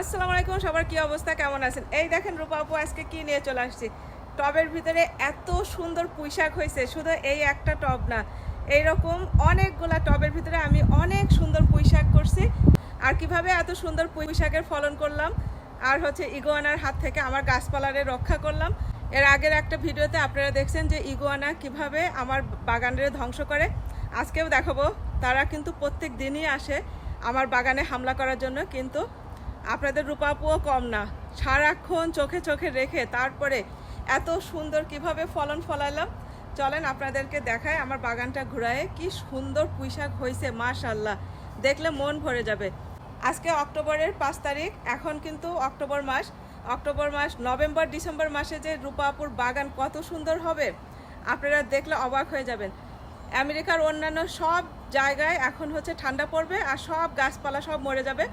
আসসালামু আলাইকুম, সবার কি অবস্থা, কেমন আছেন? এই দেখেন রূপা আপু আজকে কি নিয়ে চলে আসছি। টবের ভিতরে এত সুন্দর পুঁইশাক হয়েছে, শুধু এই একটা টব না, এইরকম অনেকগুলা টবের ভিতরে আমি অনেক সুন্দর পুঁইশাক করছি। আর কিভাবে এত সুন্দর পুঁইশাকের ফলন করলাম আর হচ্ছে ইগুয়ানার হাত থেকে আমার গাছপালারে রক্ষা করলাম। এর আগের একটা ভিডিওতে আপনারা দেখছেন যে ইগুয়ানা কিভাবে আমার বাগানের ধ্বংস করে। আজকেও দেখাবো। তারা কিন্তু প্রত্যেক দিনই আসে আমার বাগানে হামলা করার জন্য, কিন্তু আপনাদের রূপাপুও কম না, সারাক্ষণ চোখে চোখে রেখে তারপরে এত সুন্দর কিভাবে ফলন ফলাইলাম। চলেন আপনাদেরকে দেখায় আমার বাগানটা ঘুরায়, কি সুন্দর পুঁইশাক হয়েছে, মাশাআল্লাহ, দেখলে মন ভরে যাবে। আজকে অক্টোবরের 5 তারিখ, এখন কিন্তু অক্টোবর মাস, নভেম্বর ডিসেম্বর মাসে যে রূপাপুর বাগান কত সুন্দর হবে আপনারা দেখলে অবাক হয়ে যাবেন। আমেরিকার অন্যান্য সব জায়গায় এখন হচ্ছে ঠান্ডা পড়বে আর সব গাছপালা সব মরে যাবে,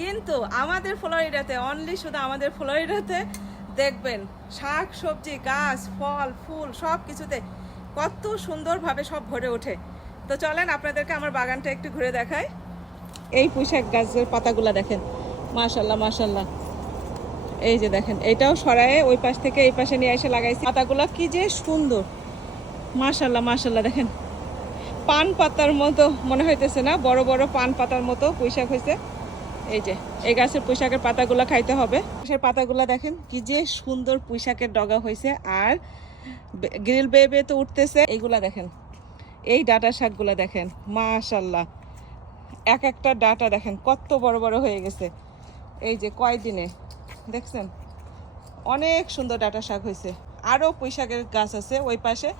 কিন্তু আমাদের ফ্লোরিডাতে, অনলি শুধু আমাদের ফ্লোরিডাতে দেখবেন শাক সবজি গাছ ফল ফুল সব কিছুতে কত সুন্দরভাবে সব ভরে ওঠে। তো চলেন আপনাদেরকে আমার বাগানটা একটু ঘুরে দেখাই। এই পুঁইশাক গাছের পাতাগুলা দেখেন, মাশাল্লাহ মাশাল্লাহ। এই যে দেখেন, এটাও সরায়ে ওই পাশ থেকে এই পাশে নিয়ে এসে লাগাইছি। পাতাগুলা কি যে সুন্দর, মাশাল্লাহ মাশাল্লাহ। দেখেন পান পাতার মতো মনে হইতেছে না, বড় বড় পান পাতার মতো পুঁইশাক হয়েছে। এই যে এই গাছের পুঁইশাকের পাতাগুলো খাইতে হবে। গাছের পাতাগুলো দেখেন কি যে সুন্দর পুঁইশাকের ডগা হয়েছে, আর গ্রিল বেয়ে তো উঠতেছে। এইগুলা দেখেন, এই ডাটা শাকগুলা দেখেন, মাশাল্লাহ, এক একটা ডাটা দেখেন কত বড় বড় হয়ে গেছে। এই যে কয়দিনে দেখছেন, অনেক সুন্দর ডাটা শাক হয়েছে। আরও পুঁইশাকের গাছ আছে ওই পাশে,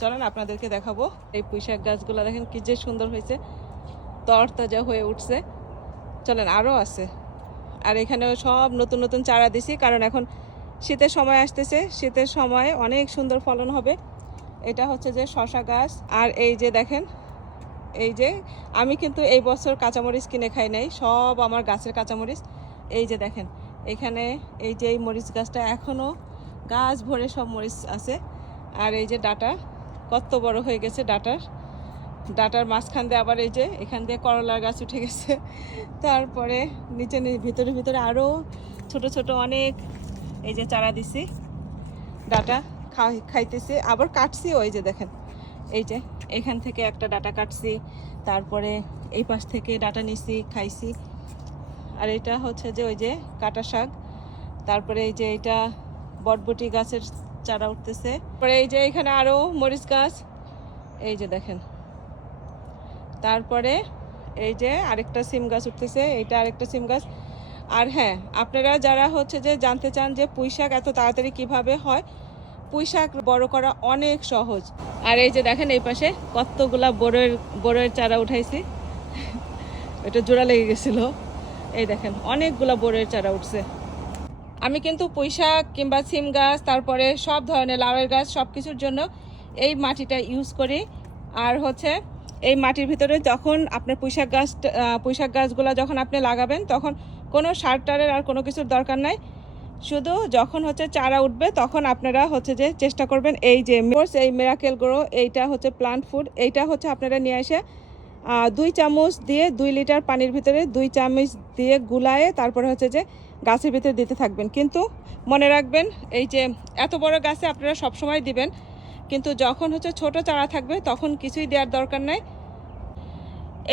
চলেন আপনাদেরকে দেখাবো। এই পুঁইশাক গাছগুলো দেখেন কি যে সুন্দর হয়েছে, তরতাজা হয়ে উঠছে। চলেন, আরও আছে। আর এখানেও সব নতুন নতুন চারা দিছি, কারণ এখন শীতের সময় আসতেছে, শীতের সময় অনেক সুন্দর ফলন হবে। এটা হচ্ছে যে শশা গাছ। আর এই যে দেখেন, এই যে আমি কিন্তু এই বছর কাঁচামরিচ কিনে খাই নাই, সব আমার গাছের কাঁচামরিচ। এই যে দেখেন এখানে এই যে এই মরিচ গাছটা এখনও গাছ ভরে সব মরিচ আছে। আর এই যে ডাটা কত বড় হয়ে গেছে, ডাটার মাঝখান দিয়ে আবার এই যে এখান দিয়ে করলার গাছ উঠে গেছে। তারপরে নিচে ভিতরে ভিতরে আরও ছোট ছোট অনেক এই যে চারা দিছি, ডাটা খাইতেছি, আবার কাটছি। ওই যে দেখেন, এই যে এখান থেকে একটা ডাটা কাটছি, তারপরে এই পাশ থেকে ডাটা নিছি, খাইছি। আর এটা হচ্ছে যে ওই যে কাটা শাক। তারপরে এই যে এটা বটবটি গাছের চারা উঠতেছে। তারপরে এই যে এখানে আরও মরিচ গাছ, এই যে দেখেন। তারপরে এই যে আরেকটা সিম গাছ উঠতেছে, এইটা আরেকটা সিম গাছ। আর হ্যাঁ, আপনারা যারা হচ্ছে যে জানতে চান যে পুঁইশাক এত তাড়াতাড়ি কিভাবে হয়, পুঁইশাক বড় করা অনেক সহজ। আর এই যে দেখেন এই পাশে কতগুলা বড়ের চারা উঠাইছি, এটা জোড়া লেগে গেছিল। এই দেখেন অনেকগুলা বড়ের চারা উঠছে। আমি কিন্তু পুঁইশাক কিংবা সিম গাছ, তারপরে সব ধরনের লাউয়ের গাছ, সব কিছুর জন্য এই মাটিটা ইউজ করি। আর হচ্ছে এই মাটির ভিতরে যখন আপনার পুঁইশাক গাছগুলো যখন আপনি লাগাবেন, তখন কোনো সার টারের আর কোনো কিছুর দরকার নাই। শুধু যখন হচ্ছে চারা উঠবে তখন আপনারা হচ্ছে যে চেষ্টা করবেন এই যে এই মিরাকেল গ্রো, এইটা হচ্ছে প্লান্ট ফুড, এইটা হচ্ছে আপনারা নিয়ে এসে 2 চামচ দিয়ে 2 লিটার পানির ভিতরে 2 চামচ দিয়ে গুলায়ে তারপরে হচ্ছে যে গাছের ভিতরে দিতে থাকবেন। কিন্তু মনে রাখবেন, এই যে এত বড় গাছে আপনারা সবসময় দিবেন, কিন্তু যখন হচ্ছে ছোট চারা থাকবে তখন কিছুই দেওয়ার দরকার নাই।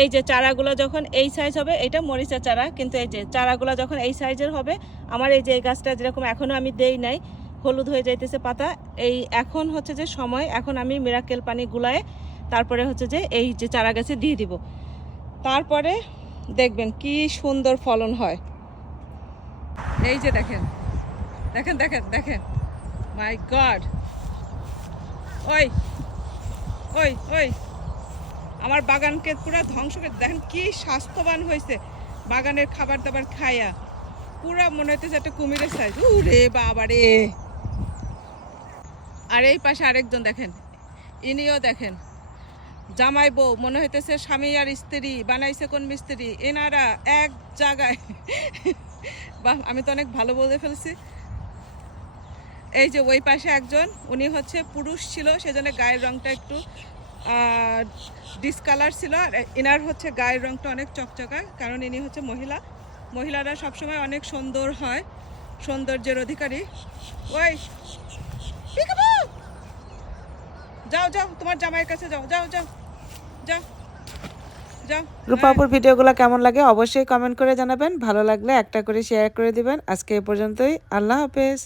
এই যে চারাগুলো যখন এই সাইজ হবে, এটা মরিচা চারা, কিন্তু এই যে চারাগুলো যখন এই সাইজের হবে, আমার এই যে এই গাছটা যেরকম এখনও আমি দেই নাই, হলুদ হয়ে যাইতেছে পাতা, এই এখন হচ্ছে যে সময়, এখন আমি মিরাকেল পানি গুলায় তারপরে হচ্ছে যে এই যে চারা গাছে দিয়ে দিব। তারপরে দেখবেন কি সুন্দর ফলন হয়। এই যে দেখেন দেখেন দেখেন দেখেন, মাই গড, ওই ওই ওই আমার বাগানকে পুরো ধ্বংস করে। দেখেন কি স্বাস্থ্যবান হয়েছে, বাগানের খাবার দাবার খাইয়া পুরা মনে হইতেছে একটা কুমিরের সাইজ। রে বাবা রে। আর এই পাশে আরেকজন দেখেন, ইনিও দেখেন জামাই বউ, মনে হইতেছে স্বামী আর স্ত্রী, বানাইছে কোন মিস্ত্রি, এনারা এক জায়গায়। বাহ, আমি তো অনেক ভালো বলে ফেলছি। এই যে ওই পাশে একজন, উনি হচ্ছে পুরুষ ছিল, সেজন্য গায়ের রংটা একটু ডিসকালার ছিল। আর এনার হচ্ছে গায়ের রংটা অনেক চকচকা, কারণ ইনি হচ্ছে মহিলা। মহিলারা সবসময় অনেক সুন্দর হয়, সৌন্দর্যের অধিকারী। ওই পিকাবু, যাও যাও তোমার জামাইয়ের কাছে যাও, যাও যাও যাও যাও। রূপা আপুর ভিডিওগুলো কেমন লাগে অবশ্যই কমেন্ট করে জানাবেন। ভালো লাগলে একটা করে শেয়ার করে দিবেন। আজকে এ পর্যন্তই। আল্লাহ হাফেজ।